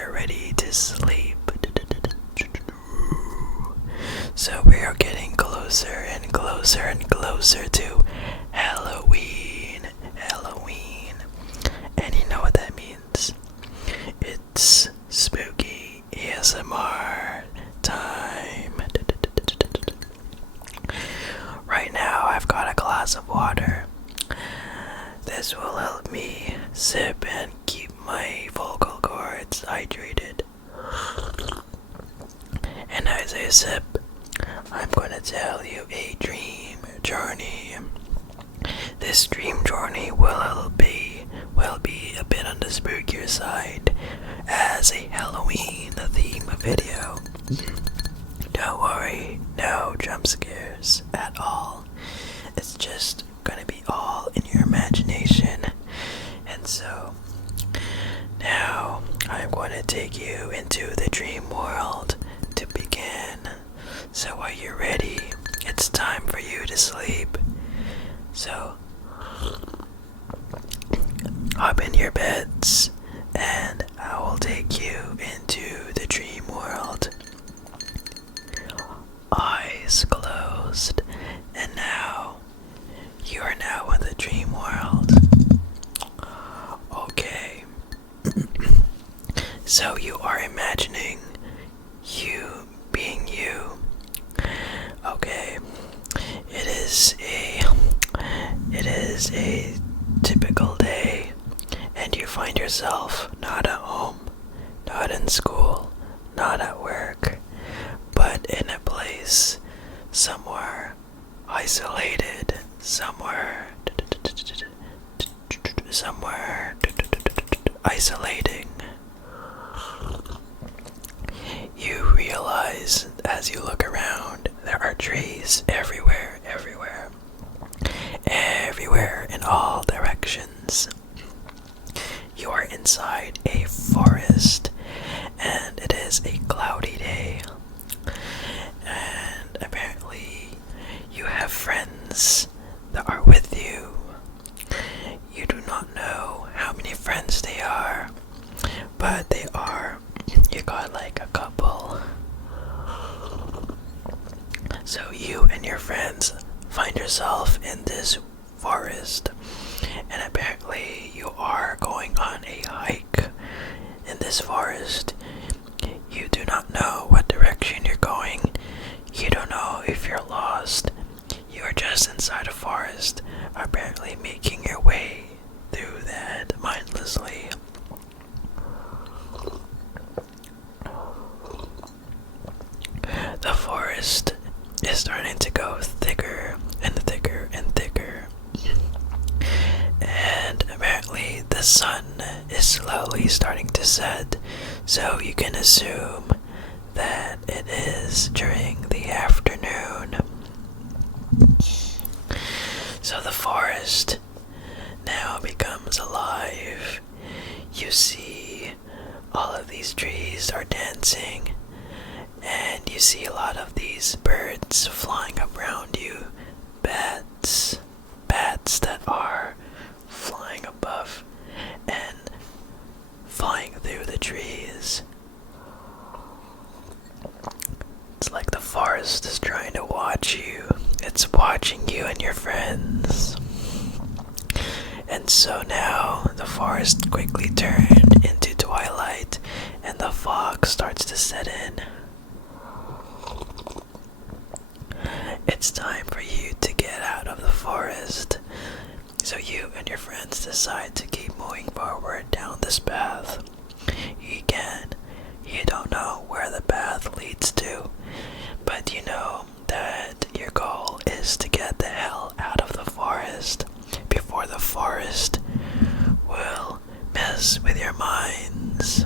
you're ready to sleep. So we are getting closer and closer and closer to Halloween. And you know what that means? It's spooky ASMR time. Right now I've got a glass of water. This will help me sip and keep my vocal cords hydrated. And as I sip, I'm going to tell you a dream journey. This dream journey will be a bit on the spookier side as a Halloween theme video. Don't worry, no jump scares at all. It's just gonna be all in your imagination. And so now I'm going to take you into the dream world to begin. So are you ready? It's time for you to sleep. So hop in your beds and I will take you into the dream world. Eyes closed, and now you are now in the dream world. Okay. So you are imagining you being you. Okay. It is a typical day, and you find yourself not at home, not in school, not at work, but in a place somewhere isolated, somewhere isolating. You realize as you look around, there are trees everywhere in all directions. You are inside a forest, and it is a cloudy day. And apparently, you have friends that are with you. You do not know how many friends they are, but they are. You got like a couple. So you and your friends find yourself in this forest, and apparently you are going on a hike in this forest. You do not know what direction you're going. You don't know if you're lost. You are just inside a forest, apparently making your way through that mindlessly. The forest is starting to go thicker and thicker and thicker. And apparently the sun is slowly starting to set, so you can assume that it is during the afternoon. So the forest now becomes alive. You see all of these trees are dancing, and you see a lot of these birds flying around you. Bats that are flying above and flying through the trees. It's like the forest is trying to watch you. It's watching you and your friends. And so now the forest quickly turned into twilight, and the fog starts to set in. It's time for you to get out of the forest. So you and your friends decide to keep moving forward down this path. You don't know where the path leads to, but you know that your goal is to get the hell out of the forest before the forest will mess with your minds.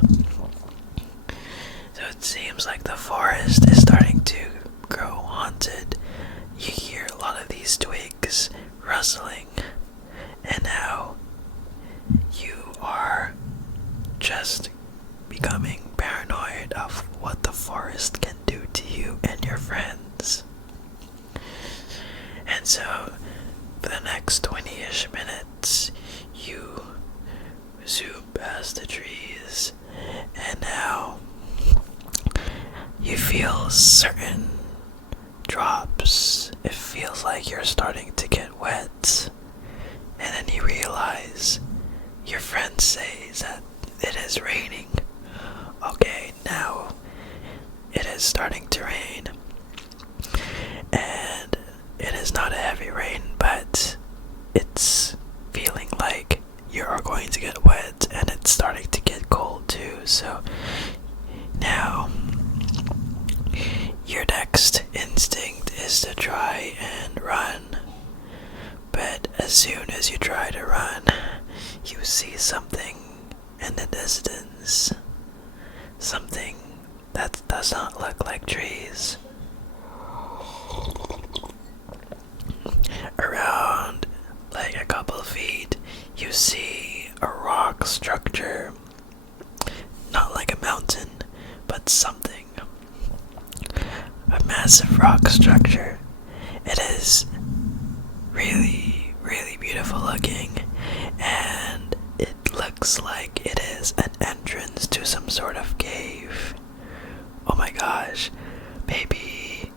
So it seems like the forest is starting to grow haunted. You hear a lot of these twigs rustling, and now you are just becoming paranoid of what the forest can do to you and your friends. And so for the next 20-ish minutes, you zoom past the trees, and now feel certain drops. It feels like you're starting to get wet. And then you realize your friend says that it is raining. Okay, now it is starting to rain. And it is not a heavy rain, but it's feeling like you are going to get wet, and it's starting to get cold too. So now your next instinct is to try and run. But as soon as you try to run, you see something in the distance. Something that does not look like trees. Around like a couple of feet, you see a rock structure. Not like a mountain, but something. A massive rock structure. It is really, really beautiful looking, and it looks like it is an entrance to some sort of cave. Oh my gosh, maybe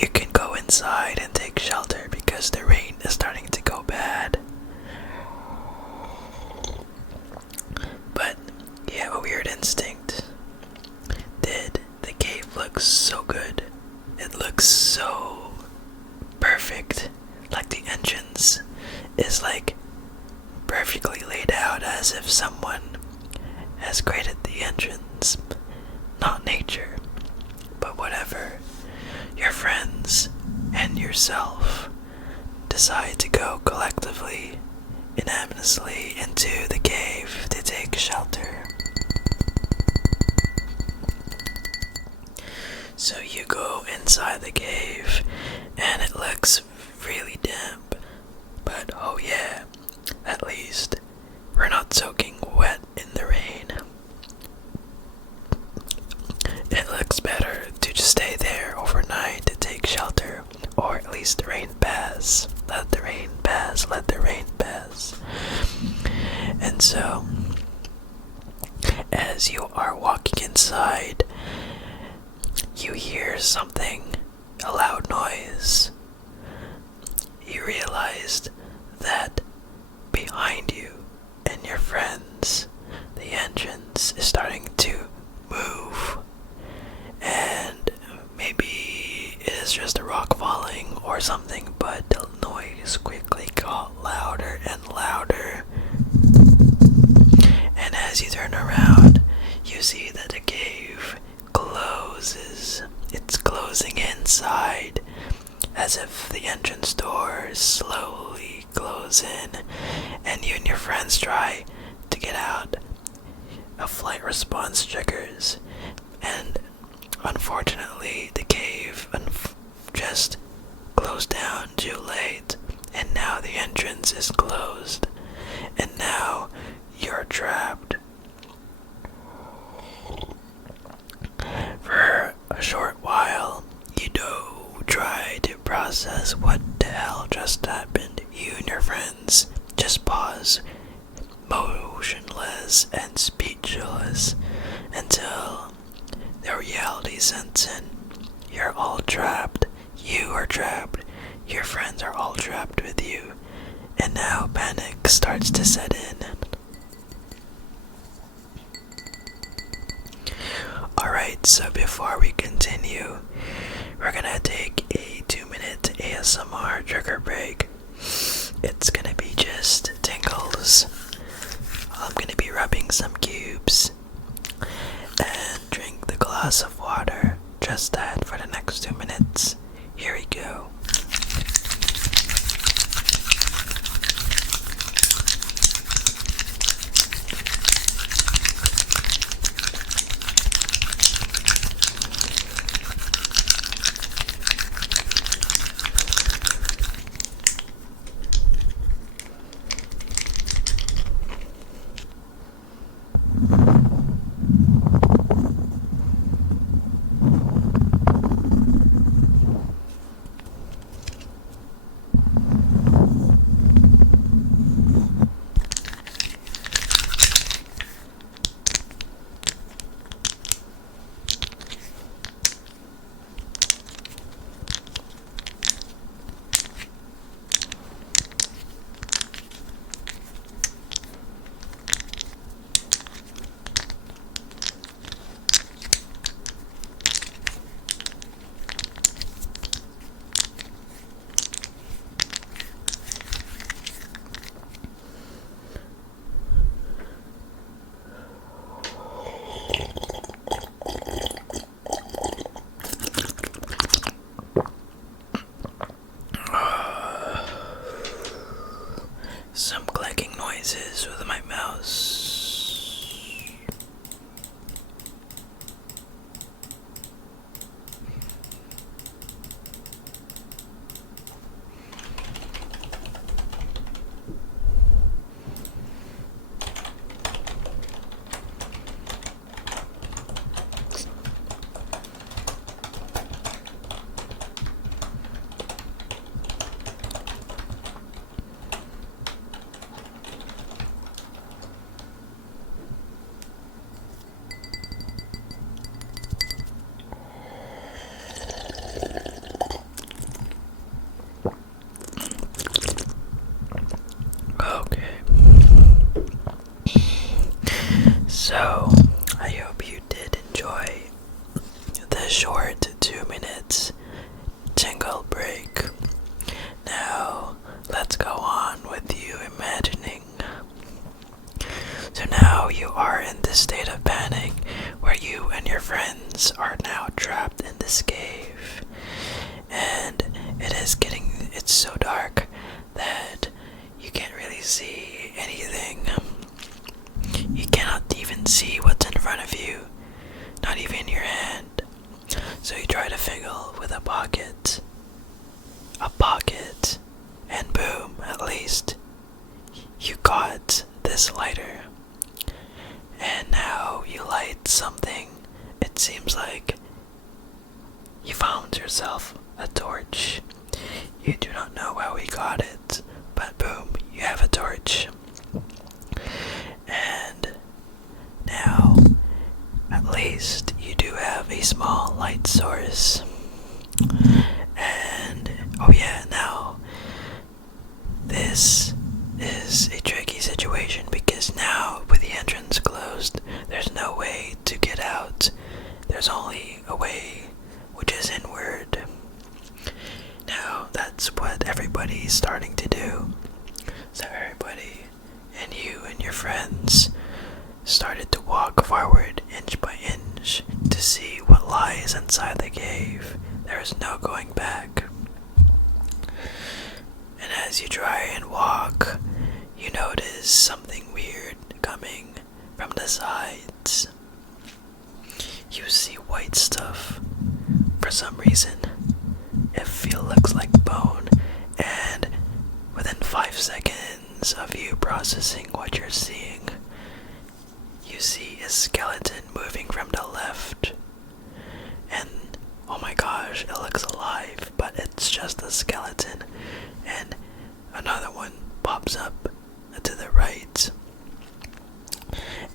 you can go inside and take shelter because the rain is starting to go bad. But you have a weird instinct. Did the cave look so good? It looks so perfect. Like the entrance is like perfectly laid out as if someone has created the entrance. Not nature, but whatever. Your friends and yourself decide to go collectively, unanimously into the cave to take shelter. So you go inside the cave, and it looks really damp. But oh yeah, at least we're not soaking wet in the rain. It looks better to just stay there overnight to take shelter, or at least the rain pass. Let the rain pass, let the rain pass. And so, as you are walking inside, you hear something, a loud noise. You realized that behind you and your friends, the entrance is starting to move. And maybe it is just a rock falling or something, but the noise quickly got louder and louder. And as you turn around, you see that the cave closes. It's closing inside, as if the entrance doors slowly close in, and you and your friends try to get out. A flight response triggers, and unfortunately the cave just closed down too late, and now the entrance is closed, and now you're trapped. For a short while, you try to process what the hell just happened. You and your friends just pause, motionless and speechless, until the reality sets in. You're all trapped. You are trapped. Your friends are all trapped with you. And now panic starts to set in. Alright, so before we continue, we're gonna take a 2-minute ASMR trigger break. It's gonna be just tingles. I'm gonna be rubbing some cubes and drink the glass of water. Just that for the next 2 minutes. Here we go. friends are now trapped in this cave, and it's so dark that you can't really see anything. You cannot even see what's in front of you, not even your hand. So you try to fiddle with a pocket, and boom, at least you got this lighter. And now you light something. It seems like you found yourself a torch. You do not know how we got it, but boom, you have a torch. And now, at least you do have a small light source. And, oh yeah, now, this is a tricky situation because now, with the entrance closed, there's no way to get out. There's only a way, which is inward. Now, that's what everybody's starting to do. So everybody, and you and your friends, started to walk forward inch by inch to see what lies inside the cave. There is no going back. And as you try and walk, you notice something weird coming from the sides. You see white stuff. For some reason, it looks like bone, and within 5 seconds of you processing what you're seeing, you see a skeleton moving from the left. And oh my gosh, it looks alive, but it's just a skeleton. And another one pops up to the right.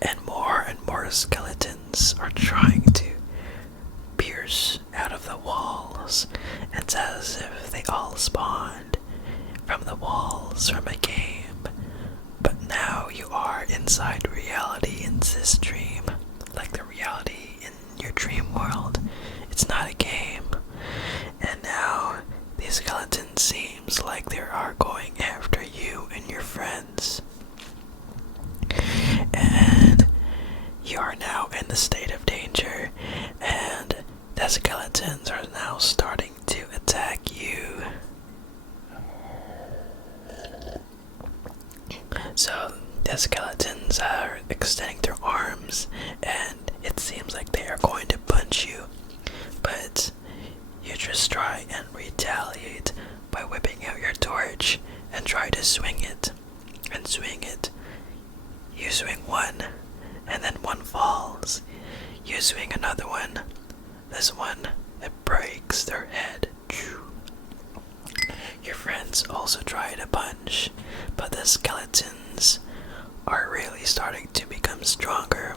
And more skeletons are trying to pierce out of the walls. It's as if they all spawned from the walls from a game. But now you are inside reality in this dream. Like the reality in your dream world. It's not a game. And now these skeletons seems like they are going after you and your friends. And you are now in the state of danger, and the skeletons are now starting to attack you. So the skeletons are extending their arms, and it seems like they are going to punch you. But you just try and retaliate by whipping out your torch and try to swing it. And swing it. You swing one, and then one falls. You swing another one. This one, it breaks their head. Your friends also try to punch, but the skeletons are really starting to become stronger.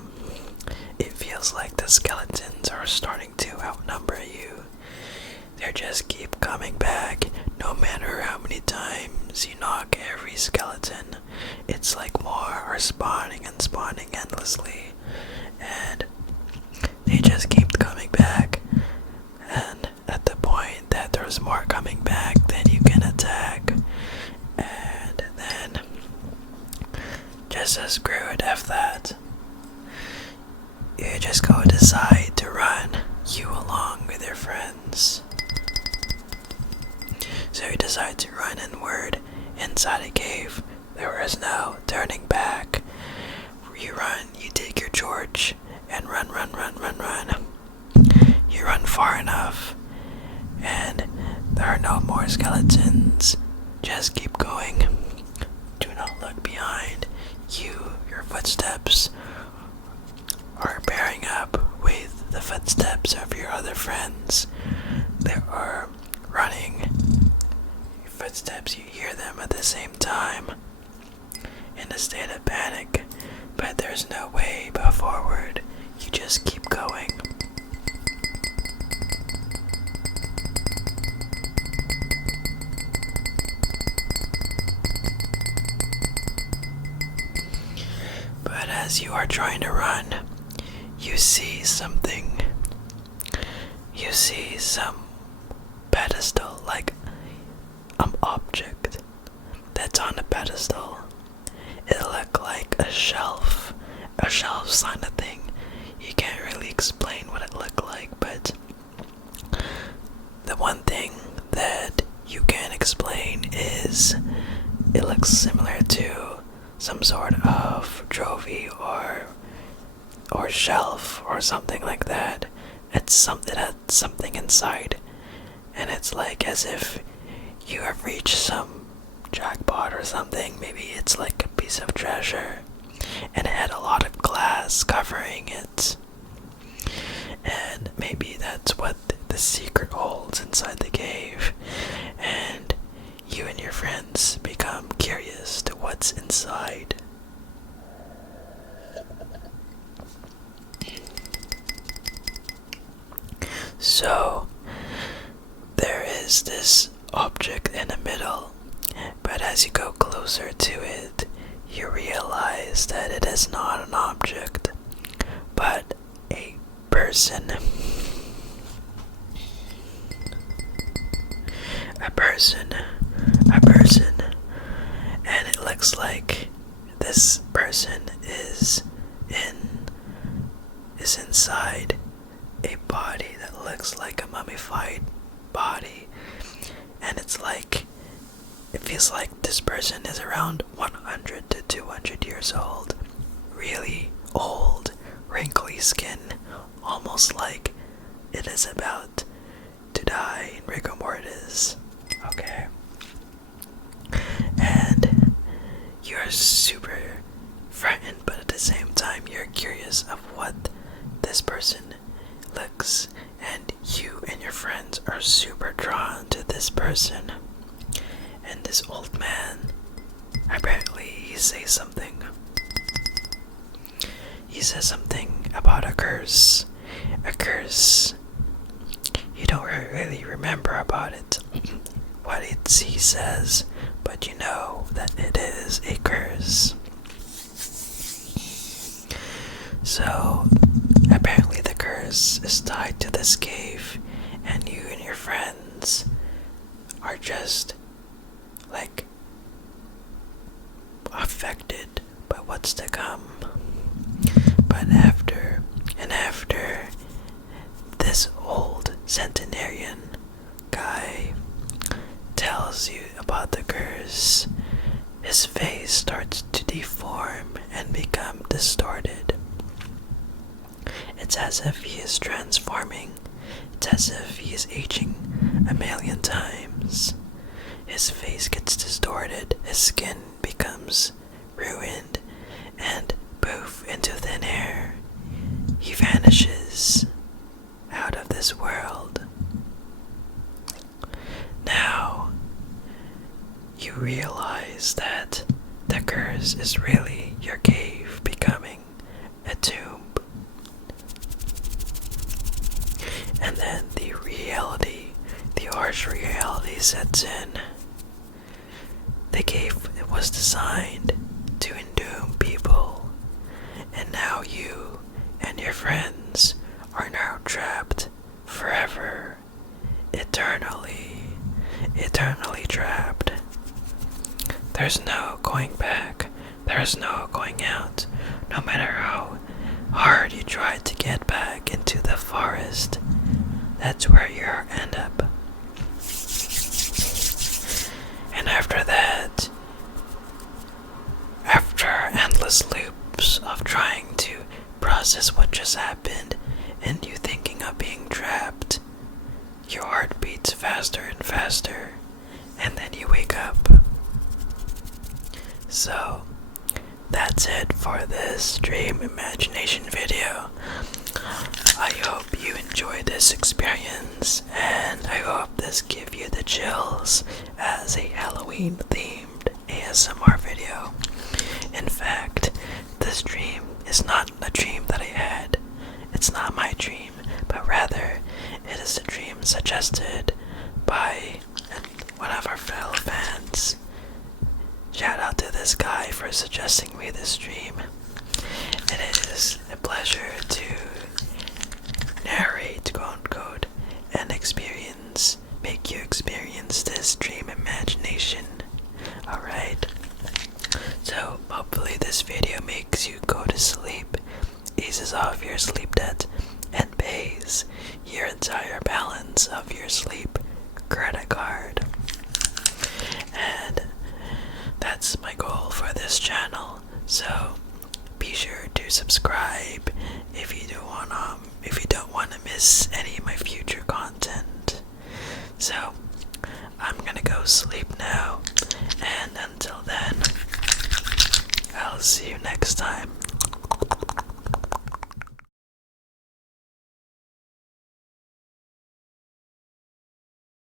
It feels like the skeletons are starting to outnumber you. They just keep coming back, no matter how many times you knock every skeleton. It's like more are spawning and spawning endlessly, and they just keep coming back. And at the point that there's more coming back, then you can attack. And then, just as screwed F that, you just go decide to run, you along with your friends. So you decide to run inward inside a cave. There is no turning back. You run, you take your torch, and run. You run far enough, and there are no more skeletons. Just keep going. Do not look behind. Your footsteps are pairing up with the footsteps of your other friends. They are running. Your footsteps, you hear them at the same time. In a state of panic, but there's no way but forward. You just keep going. But as you are trying to run, you see something. You see some pedestal, like object that's on a pedestal. It looked like a shelf sign of thing. You can't really explain what it shelf or something like that. It had something inside, and it's like as if you have reached some jackpot or something. Maybe it's like a piece of treasure, and it had a lot of glass covering it. And maybe that's what the secret holds inside the cave. And you and your friends become curious to what's inside. So, there is this object in the middle, but as you go closer to it, you realize that it is not an object, but a person. A person. And it looks like this person is inside a body that looks like a mummified body. And it feels like this person is around 100 to 200 years old. Really old, wrinkly skin, almost like it is about to die in rigor mortis. Okay. And you're super frightened, but at the same time you're curious of what this person looks, and you and your friends are super drawn to this person. And this old man, apparently he says something about a curse. You don't really remember about it, what he says, but you know that it is a curse. So, apparently the curse is tied to this cave, and you and your friends are just like affected by what's to come. But after this old centenarian guy tells you about the curse, his face starts to deform and become distorted. It's as if he is transforming. It's as if he is aging 1,000,000 times. His face gets distorted, his skin becomes ruined, and poof, into thin air. He vanishes out of this world. Now, you realize that the curse is really your cave becoming a tomb. And then the harsh reality sets in. The cave was designed to entomb people, and now you and your friends are now trapped forever, eternally trapped. There's no going back, there's no going out, no matter how hard you try to get back into the forest. That's where you end up. And after that, after endless loops of trying to process what just happened and you thinking of being trapped, your heart beats faster and faster, and then you wake up. So, that's it for this dream imagination video. I hope you enjoyed this experience, and I hope this gives you the chills as a Halloween themed ASMR video. In fact, this dream is not a dream that I had. It's not my dream, but rather it is a dream suggested by one of our fellow fans. Shout out to this guy for suggesting me this dream. It is a pleasure to narrate, quote unquote, and make you experience this dream imagination. Alright? So, hopefully this video makes you go to sleep, eases off your sleep debt, and pays your entire balance of your sleep credit card. And that's my goal for this channel. So, be sure to subscribe if you miss any of my future content. So, I'm gonna go sleep now, and until then, I'll see you next time.